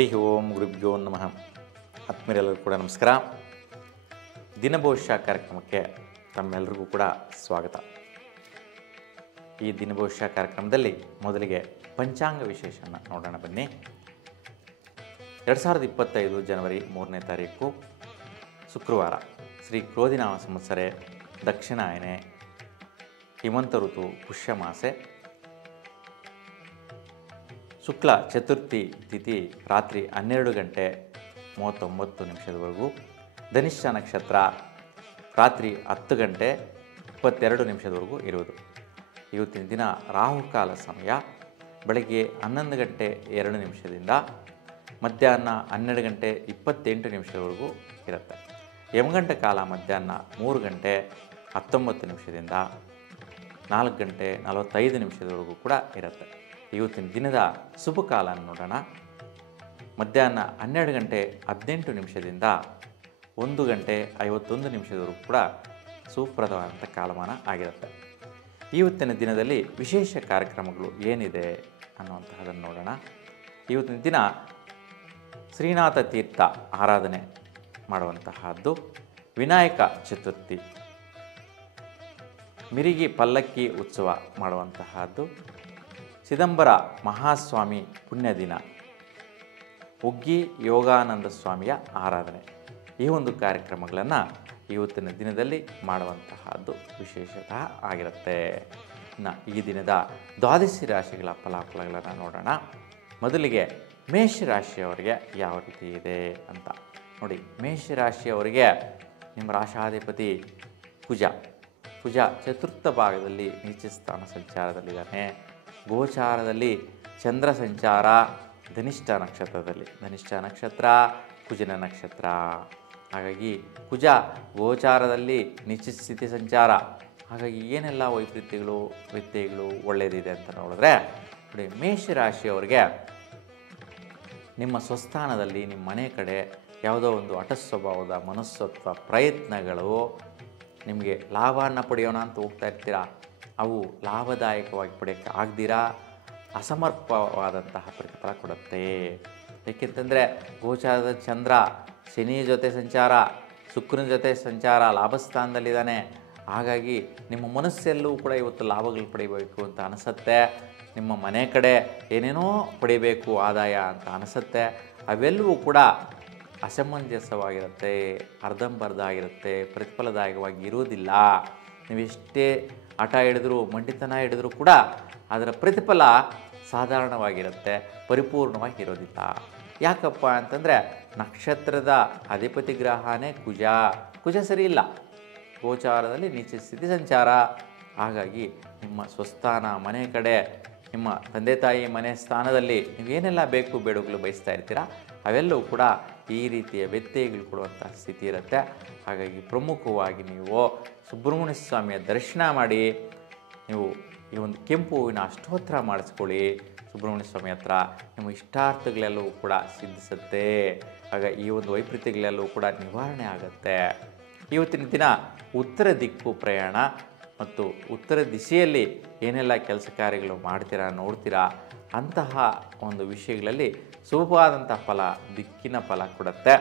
ಹರಿ ಓಂ ಗುರುಭ್ಯೋ ನಮಃ. ಆತ್ಮೀಯರೆಲ್ಲರೂ ಕೂಡ ನಮಸ್ಕಾರ. ದಿನಭವಿಷ್ಯ ಕಾರ್ಯಕ್ರಮಕ್ಕೆ ತಮ್ಮೆಲ್ಲರಿಗೂ ಕೂಡ ಸ್ವಾಗತ. ಈ ದಿನಭವಿಷ್ಯ ಕಾರ್ಯಕ್ರಮದಲ್ಲಿ ಮೊದಲಿಗೆ ಪಂಚಾಂಗ ವಿಶೇಷನ ನೋಡೋಣ ಬನ್ನಿ. 2025 ಜನವರಿ 3ನೇ ತಾರೀಕು ಶುಕ್ರವಾರ, ಶ್ರೀ ಕ್ರೋಧಿನಾಮ ಸಂವತ್ಸರೆ, ದಕ್ಷಿಣಾಯನೆ, ಹಿಮಂತ ಋತು, ಪುಷ್ಯಮಾಸೆ, ಶುಕ್ಲ ಚತುರ್ಥಿ ತಿಥಿ ರಾತ್ರಿ 12 ಗಂಟೆ 39 ನಿಮಿಷದವರೆಗೂ, ಧನಿಷ್ಠ ನಕ್ಷತ್ರ ರಾತ್ರಿ 10 ಗಂಟೆ 22 ನಿಮಿಷದವರೆಗೂ ಇರುವುದು. ಇವತ್ತಿನ ದಿನ ರಾಹುಕಾಲ ಸಮಯ ಬೆಳಗ್ಗೆ 11 ಗಂಟೆ 2 ನಿಮಿಷದಿಂದ ಮಧ್ಯಾಹ್ನ 12 ಗಂಟೆ 28 ನಿಮಿಷದವರೆಗೂ ಇರುತ್ತೆ. ಯಮಗಂಟ ಕಾಲ ಮಧ್ಯಾಹ್ನ 3 ಗಂಟೆ 19 ನಿಮಿಷದಿಂದ 4 ಗಂಟೆ 45 ನಿಮಿಷದವರೆಗೂ ಕೂಡ ಇರುತ್ತೆ. ಇವತ್ತಿನ ದಿನದ ಶುಭ ಕಾಲ ನೋಡೋಣ. ಮಧ್ಯಾಹ್ನ 12 ಗಂಟೆ 18 ನಿಮಿಷದಿಂದ 1 ಗಂಟೆ 51 ನಿಮಿಷದವರೆಗೂ ಕೂಡ ಸುಪ್ರದವಾದಂಥ ಕಾಲಮಾನ ಆಗಿರುತ್ತೆ. ಇವತ್ತಿನ ದಿನದಲ್ಲಿ ವಿಶೇಷ ಕಾರ್ಯಕ್ರಮಗಳು ಏನಿದೆ ಅನ್ನುವಂತಹದನ್ನು ನೋಡೋಣ. ಇವತ್ತಿನ ದಿನ ಶ್ರೀನಾಥ ತೀರ್ಥ ಆರಾಧನೆ ಮಾಡುವಂತಹದ್ದು, ವಿನಾಯಕ ಚತುರ್ಥಿ, ಮಿರಿಗಿ ಪಲ್ಲಕ್ಕಿ ಉತ್ಸವ ಮಾಡುವಂತಹದ್ದು, ಚಿದಂಬರ ಮಹಾಸ್ವಾಮಿ ಪುಣ್ಯ ದಿನ, ಉಗ್ಗಿ ಯೋಗಾನಂದ ಸ್ವಾಮಿಯ ಆರಾಧನೆ, ಈ ಒಂದು ಕಾರ್ಯಕ್ರಮಗಳನ್ನು ಇವತ್ತಿನ ದಿನದಲ್ಲಿ ಮಾಡುವಂತಹದ್ದು ವಿಶೇಷತಃ ಆಗಿರುತ್ತೆ. ಇನ್ನು ಈ ದಿನದ ದ್ವಾದಶಿ ರಾಶಿಗಳ ಫಲಾಫಲಗಳನ್ನು ನೋಡೋಣ. ಮೊದಲಿಗೆ ಮೇಷರಾಶಿಯವರಿಗೆ ಯಾವ ರೀತಿ ಇದೆ ಅಂತ ನೋಡಿ. ಮೇಷರಾಶಿಯವರಿಗೆ ನಿಮ್ಮ ರಾಶಾಧಿಪತಿ ಕುಜ ಚತುರ್ಥ ಭಾಗದಲ್ಲಿ ನೀಚ ಸ್ಥಾನ ಸಂಚಾರದಲ್ಲಿದ್ದಾನೆ. ಗೋಚಾರದಲ್ಲಿ ಚಂದ್ರ ಸಂಚಾರ ಧನಿಷ್ಠ ನಕ್ಷತ್ರದಲ್ಲಿ, ಧನಿಷ್ಠ ನಕ್ಷತ್ರ ಕುಜನ ನಕ್ಷತ್ರ. ಹಾಗಾಗಿ ಕುಜ ಗೋಚಾರದಲ್ಲಿ ನಿಶ್ಚಿತ ಸ್ಥಿತಿ ಸಂಚಾರ. ಹಾಗಾಗಿ ಏನೆಲ್ಲ ವೈಪರೀತ್ಯಗಳು ವ್ಯತ್ಯಯಗಳು ಒಳ್ಳೆಯದಿದೆ ಅಂತ ನೋಡಿದ್ರೆ ನೋಡಿ, ಮೇಷರಾಶಿಯವರಿಗೆ ನಿಮ್ಮ ಸ್ವಸ್ಥಾನದಲ್ಲಿ, ನಿಮ್ಮ ಮನೆ ಕಡೆ ಯಾವುದೋ ಒಂದು ಹಠಸ್ವಭಾವದ ಮನಸ್ತತ್ವ ಪ್ರಯತ್ನಗಳು ನಿಮಗೆ ಲಾಭವನ್ನು ಪಡೆಯೋಣ ಅಂತ ಹೋಗ್ತಾ ಇರ್ತೀರಾ. ಅವು ಲಾಭದಾಯಕವಾಗಿ ಪಡೆಯೋಕ್ಕೆ ಆಗದಿರಾ ಅಸಮರ್ಪವಾದಂತಹ ಪ್ರತಿಫಲ ಕೊಡುತ್ತೆ. ಏಕೆಂತಂದರೆ ಗೋಚಾರದ ಚಂದ್ರ ಶನಿ ಜೊತೆ ಸಂಚಾರ, ಶುಕ್ರನ ಜೊತೆ ಸಂಚಾರ, ಲಾಭಸ್ಥಾನದಲ್ಲಿದ್ದಾನೆ. ಹಾಗಾಗಿ ನಿಮ್ಮ ಮನಸ್ಸೆಲ್ಲೂ ಕೂಡ ಇವತ್ತು ಲಾಭಗಳು ಪಡಿಬೇಕು ಅಂತ ಅನಿಸುತ್ತೆ. ನಿಮ್ಮ ಮನೆ ಕಡೆ ಏನೇನೋ ಪಡಿಬೇಕು ಆದಾಯ ಅಂತ ಅನಿಸುತ್ತೆ. ಅವೆಲ್ಲವೂ ಕೂಡ ಅಸಮಂಜಸವಾಗಿರುತ್ತೆ, ಅರ್ಧಂಬರ್ಧ ಆಗಿರುತ್ತೆ, ಪ್ರತಿಫಲದಾಯಕವಾಗಿ ಇರುವುದಿಲ್ಲ. ನೀವೆಷ್ಟೇ ಹಠ ಹಿಡಿದ್ರು, ಮಂಡಿತನ ಹಿಡಿದ್ರೂ ಕೂಡ ಅದರ ಪ್ರತಿಫಲ ಸಾಧಾರಣವಾಗಿರುತ್ತೆ, ಪರಿಪೂರ್ಣವಾಗಿ ಇರೋದಿಲ್ಲ. ಯಾಕಪ್ಪ ಅಂತಂದರೆ ನಕ್ಷತ್ರದ ಅಧಿಪತಿ ಗ್ರಹನೇ ಕುಜ ಸರಿ ಇಲ್ಲ, ಗೋಚಾರದಲ್ಲಿ ನೀಚ ಸ್ಥಿತಿ ಸಂಚಾರ. ಹಾಗಾಗಿ ನಿಮ್ಮ ಸ್ವಸ್ಥಾನ ಮನೆ ಕಡೆ, ನಿಮ್ಮ ತಂದೆ ತಾಯಿ ಮನೆ ಸ್ಥಾನದಲ್ಲಿ ನೀವೇನೆಲ್ಲ ಬೇಕು ಬೇಡುಗಳು ಬಯಸ್ತಾ ಇರ್ತೀರ, ಅವೆಲ್ಲವೂ ಕೂಡ ಈ ರೀತಿಯ ವ್ಯತ್ಯಯಗಳು ಕೊಡುವಂಥ ಸ್ಥಿತಿ ಇರುತ್ತೆ. ಹಾಗಾಗಿ ಪ್ರಮುಖವಾಗಿ ನೀವು ಸುಬ್ರಹ್ಮಣ್ಯ ಸ್ವಾಮಿಯ ದರ್ಶನ ಮಾಡಿ, ನೀವು ಈ ಒಂದು ಕೆಂಪು ಹೂವಿನ ಅಷ್ಟೋತ್ತರ ಮಾಡಿಸ್ಕೊಳ್ಳಿ ಸುಬ್ರಹ್ಮಣ್ಯ ಸ್ವಾಮಿ ಹತ್ರ. ನಿಮ್ಮ ಇಷ್ಟಾರ್ಥಗಳೆಲ್ಲವೂ ಕೂಡ ಸಿದ್ಧಿಸುತ್ತೆ. ಆಗ ಈ ಒಂದು ವೈಪರೀತ್ಯಗಳೆಲ್ಲವೂ ಕೂಡ ನಿವಾರಣೆ ಆಗುತ್ತೆ. ಇವತ್ತಿನ ದಿನ ಉತ್ತರ ದಿಕ್ಕು ಪ್ರಯಾಣ ಮತ್ತು ಉತ್ತರ ದಿಶೆಯಲ್ಲಿ ಏನೆಲ್ಲ ಕೆಲಸ ಕಾರ್ಯಗಳು ಮಾಡ್ತೀರಾ ನೋಡ್ತೀರಾ, ಅಂತಹ ಒಂದು ವಿಷಯಗಳಲ್ಲಿ ಶುಭವಾದಂಥ ಫಲ, ದಿಕ್ಕಿನ ಫಲ ಕೊಡುತ್ತೆ.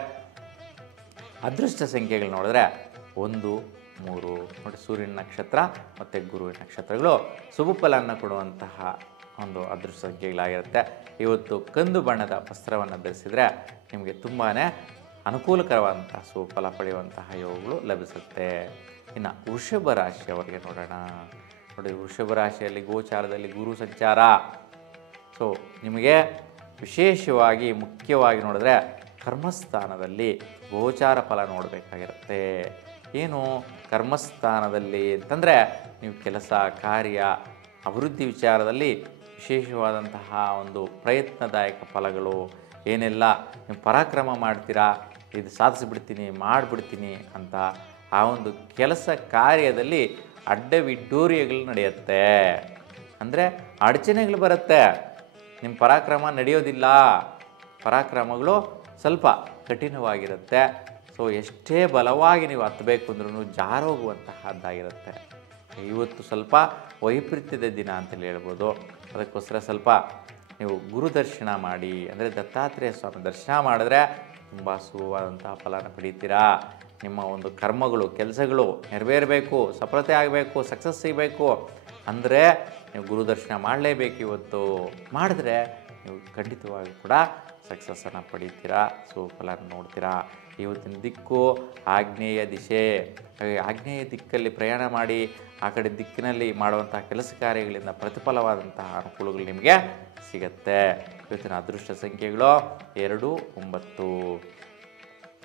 ಅದೃಷ್ಟ ಸಂಖ್ಯೆಗಳು ನೋಡಿದ್ರೆ 1, 3 ನೋಡಿ, ಸೂರ್ಯನ ನಕ್ಷತ್ರ ಮತ್ತು ಗುರುವಿನ ನಕ್ಷತ್ರಗಳು ಶುಭ ಫಲವನ್ನು ಕೊಡುವಂತಹ ಒಂದು ಅದೃಷ್ಟ ಸಂಖ್ಯೆಗಳಾಗಿರುತ್ತೆ. ಇವತ್ತು ಕಂದು ಬಣ್ಣದ ವಸ್ತ್ರವನ್ನು ಧರಿಸಿದರೆ ನಿಮಗೆ ತುಂಬಾ ಅನುಕೂಲಕರವಾದಂತಹ ಶುಭ ಫಲ ಪಡೆಯುವಂತಹ ಯೋಗಗಳು ಲಭಿಸುತ್ತೆ. ಇನ್ನು ವೃಷಭ ರಾಶಿಯವರಿಗೆ ನೋಡೋಣ. ನೋಡಿ, ವೃಷಭ ರಾಶಿಯಲ್ಲಿ ಗೋಚಾರದಲ್ಲಿ ಗುರು ಸಂಚಾರ. ಸೊ ನಿಮಗೆ ವಿಶೇಷವಾಗಿ ಮುಖ್ಯವಾಗಿ ನೋಡಿದ್ರೆ ಕರ್ಮಸ್ಥಾನದಲ್ಲಿ ಗೋಚಾರ ಫಲ ನೋಡಬೇಕಾಗಿರುತ್ತೆ. ಏನು ಕರ್ಮಸ್ಥಾನದಲ್ಲಿ ಅಂತಂದರೆ ನೀವು ಕೆಲಸ ಕಾರ್ಯ ಅಭಿವೃದ್ಧಿ ವಿಚಾರದಲ್ಲಿ ವಿಶೇಷವಾದಂತಹ ಒಂದು ಪ್ರಯತ್ನದಾಯಕ ಫಲಗಳು, ಏನೆಲ್ಲ ನೀವು ಪರಾಕ್ರಮ ಮಾಡ್ತೀರಾ, ಇದು ಸಾಧಿಸಿಬಿಡ್ತೀನಿ ಮಾಡಿಬಿಡ್ತೀನಿ ಅಂತ ಆ ಒಂದು ಕೆಲಸ ಕಾರ್ಯದಲ್ಲಿ ಅಡ್ಡವಿಡ್ಡೂರಿಯಗಳು ನಡೆಯುತ್ತೆ. ಅಂದರೆ ಅಡಚಣೆಗಳು ಬರುತ್ತೆ, ನಿಮ್ಮ ಪರಾಕ್ರಮ ನಡೆಯೋದಿಲ್ಲ, ಪರಾಕ್ರಮಗಳು ಸ್ವಲ್ಪ ಕಠಿಣವಾಗಿರುತ್ತೆ. ಸೊ ಎಷ್ಟೇ ಬಲವಾಗಿ ನೀವು ಹತ್ತಬೇಕು ಅಂದ್ರೂ ಜಾರೋಗುವಂತಹದ್ದಾಗಿರುತ್ತೆ. ಇವತ್ತು ಸ್ವಲ್ಪ ವೈಪರೀತ್ಯದ ದಿನ ಅಂತೇಳಿ ಹೇಳ್ಬೋದು. ಅದಕ್ಕೋಸ್ಕರ ಸ್ವಲ್ಪ ನೀವು ಗುರು ದರ್ಶನ ಮಾಡಿ, ಅಂದರೆ ದತ್ತಾತ್ರೇಯ ಸ್ವಾಮಿ ದರ್ಶನ ಮಾಡಿದ್ರೆ ತುಂಬ ಶುಭವಾದಂಥ ಫಲನ ಪಡಿತೀರಾ. ನಿಮ್ಮ ಒಂದು ಕರ್ಮಗಳು, ಕೆಲಸಗಳು ನೆರವೇರಬೇಕು, ಸಫಲತೆ ಆಗಬೇಕು, ಸಕ್ಸಸ್ ಸಿಗಬೇಕು ಅಂದರೆ ನೀವು ಗುರು ದರ್ಶನ ಮಾಡಲೇಬೇಕು. ಇವತ್ತು ಮಾಡಿದ್ರೆ ನೀವು ಖಂಡಿತವಾಗಿ ಕೂಡ ಸಕ್ಸಸ್ಸನ್ನು ಪಡಿತೀರಾ, ಸುಫಲನ ನೋಡ್ತೀರಾ. ಇವತ್ತಿನ ದಿಕ್ಕು ಆಗ್ನೇಯ ದಿಶೆ. ಹಾಗೆ ಆಗ್ನೇಯ ದಿಕ್ಕಲ್ಲಿ ಪ್ರಯಾಣ ಮಾಡಿ ಆ ಕಡೆ ದಿಕ್ಕಿನಲ್ಲಿ ಮಾಡುವಂಥ ಕೆಲಸ ಕಾರ್ಯಗಳಿಂದ ಪ್ರತಿಫಲವಾದಂತಹ ಅನುಕೂಲಗಳು ನಿಮಗೆ ಸಿಗತ್ತೆ. ಇವತ್ತಿನ ಅದೃಷ್ಟ ಸಂಖ್ಯೆಗಳು 2, 9.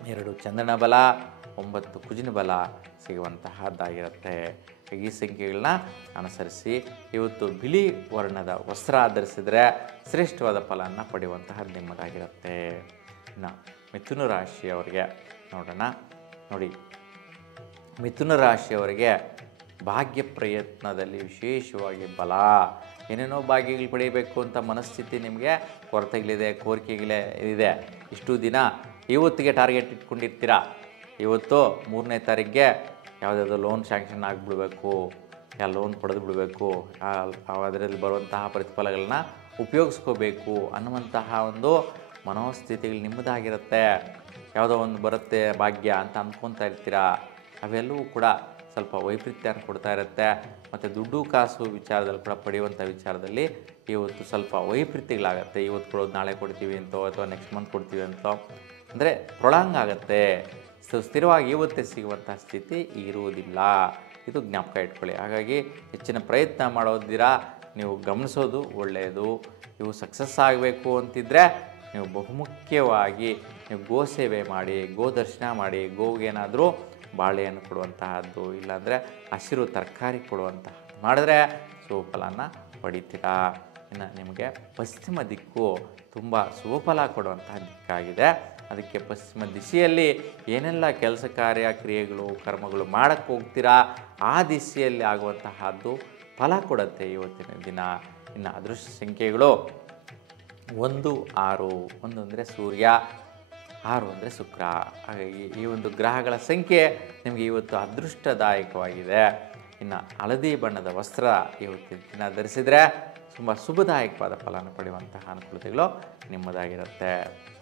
2 ಚಂದ್ರನ ಬಲ, 9 ಕುಜಿನ ಬಲ ಸಿಗುವಂತಹದ್ದಾಗಿರುತ್ತೆ. ಈ ಸಂಖ್ಯೆಗಳನ್ನ ಅನುಸರಿಸಿ ಇವತ್ತು ಬಿಳಿ ವರ್ಣದ ವಸ್ತ್ರ ಧರಿಸಿದರೆ ಶ್ರೇಷ್ಠವಾದ ಫಲವನ್ನು ಪಡೆಯುವಂತಹದ್ದು ನಿಮ್ಮದಾಗಿರುತ್ತೆ. ಇನ್ನು ಮಿಥುನ ರಾಶಿಯವರಿಗೆ ನೋಡೋಣ. ನೋಡಿ, ಮಿಥುನ ರಾಶಿಯವರಿಗೆ ಭಾಗ್ಯ ಪ್ರಯತ್ನದಲ್ಲಿ ವಿಶೇಷವಾಗಿ ಬಲ. ಏನೇನೋ ಭಾಗ್ಯಗಳು ಪಡೆಯಬೇಕು ಅಂತ ಮನಸ್ಥಿತಿ ನಿಮಗೆ ಕೊರತೆಗಳಿದೆ, ಕೋರಿಕೆಗಳೇ ಇದೆ. ಇಷ್ಟು ದಿನ ಇವತ್ತಿಗೆ ಟಾರ್ಗೆಟ್ ಇಟ್ಕೊಂಡಿರ್ತೀರ. ಇವತ್ತು 3ನೇ ತಾರೀಕಿಗೆ ಯಾವುದಾದ್ರು ಲೋನ್ ಸ್ಯಾಂಕ್ಷನ್ ಆಗಿಬಿಡಬೇಕು, ಲೋನ್ ಪಡೆದು ಬಿಡಬೇಕು, ಅದರಲ್ಲಿ ಬರುವಂತಹ ಪ್ರತಿಫಲಗಳನ್ನ ಉಪಯೋಗಿಸ್ಕೋಬೇಕು ಅನ್ನುವಂತಹ ಒಂದು ಮನೋಸ್ಥಿತಿಗಳು ನಿಮ್ಮದಾಗಿರುತ್ತೆ. ಯಾವುದೋ ಒಂದು ಬರುತ್ತೆ ಭಾಗ್ಯ ಅಂತ ಅಂದ್ಕೊತಾ ಇರ್ತೀರ. ಅವೆಲ್ಲವೂ ಕೂಡ ಸ್ವಲ್ಪ ವೈಪರೀತ್ಯನ ಕೊಡ್ತಾ ಇರುತ್ತೆ. ಮತ್ತು ದುಡ್ಡು ಕಾಸು ವಿಚಾರದಲ್ಲಿ ಕೂಡ ಪಡೆಯುವಂಥ ವಿಚಾರದಲ್ಲಿ ಇವತ್ತು ಸ್ವಲ್ಪ ವೈಪರೀತ್ಯಗಳಾಗುತ್ತೆ. ಇವತ್ತು ಕೊಡೋದು ನಾಳೆ ಕೊಡ್ತೀವಿ ಅಂತೋ ಅಥವಾ ನೆಕ್ಸ್ಟ್ ಮಂತ್ ಕೊಡ್ತೀವಿ ಅಂತೋ, ಅಂದರೆ ಪ್ರೊಲಾಂಗ್ ಆಗುತ್ತೆ. ಸ್ಥಿರವಾಗಿ ಇವತ್ತೇ ಸಿಗುವಂಥ ಸ್ಥಿತಿ ಇರುವುದಿಲ್ಲ. ಇದು ಜ್ಞಾಪಕ ಇಟ್ಕೊಳ್ಳಿ. ಹಾಗಾಗಿ ಹೆಚ್ಚಿನ ಪ್ರಯತ್ನ ಮಾಡೋದಿರ ನೀವು ಗಮನಿಸೋದು ಒಳ್ಳೆಯದು. ಇವು ಸಕ್ಸಸ್ ಆಗಬೇಕು ಅಂತಿದ್ದರೆ ನೀವು ಬಹುಮುಖ್ಯವಾಗಿ ನೀವು ಗೋ ಸೇವೆ ಮಾಡಿ, ಗೋ ದರ್ಶನ ಮಾಡಿ, ಗೋವಿಗೇನಾದರೂ ಬಾಳೆಯನ್ನು ಕೊಡುವಂತಹದ್ದು, ಇಲ್ಲಾಂದರೆ ಹಸಿರು ತರಕಾರಿ ಕೊಡುವಂತಹದ್ದು ಮಾಡಿದ್ರೆ ಸುಫಲನ ಪಡಿತೀರಾ. ಇನ್ನು ನಿಮಗೆ ಪಶ್ಚಿಮ ದಿಕ್ಕು ತುಂಬ ಶುಭಫಲ ಕೊಡುವಂತಹ ದಿಕ್ಕಾಗಿದೆ. ಅದಕ್ಕೆ ಪಶ್ಚಿಮ ದಿಶೆಯಲ್ಲಿ ಏನೆಲ್ಲ ಕೆಲಸ ಕಾರ್ಯ ಕ್ರಿಯೆಗಳು ಕರ್ಮಗಳು ಮಾಡೋಕ್ಕೆ ಹೋಗ್ತೀರಾ ಆ ದಿಶೆಯಲ್ಲಿ ಆಗುವಂತಹದ್ದು ಫಲ ಕೊಡುತ್ತೆ ಇವತ್ತಿನ ದಿನ. ಇನ್ನು ಅದೃಷ್ಟ ಸಂಖ್ಯೆಗಳು 1, 6. 1 ಅಂದರೆ ಸೂರ್ಯ, 6 ಅಂದರೆ ಶುಕ್ರ. ಹಾಗಾಗಿ ಈ ಒಂದು ಗ್ರಹಗಳ ಸಂಖ್ಯೆ ನಿಮಗೆ ಇವತ್ತು ಅದೃಷ್ಟದಾಯಕವಾಗಿದೆ. ಇನ್ನು ಹಳದಿ ಬಣ್ಣದ ವಸ್ತ್ರ ಇವತ್ತಿನ ದಿನ ಧರಿಸಿದರೆ ತುಂಬ ಶುಭದಾಯಕವಾದ ಫಲನ ಪಡೆಯುವಂತಹ ಅನುಕೂಲತೆಗಳು ನಿಮ್ಮದಾಗಿರುತ್ತೆ.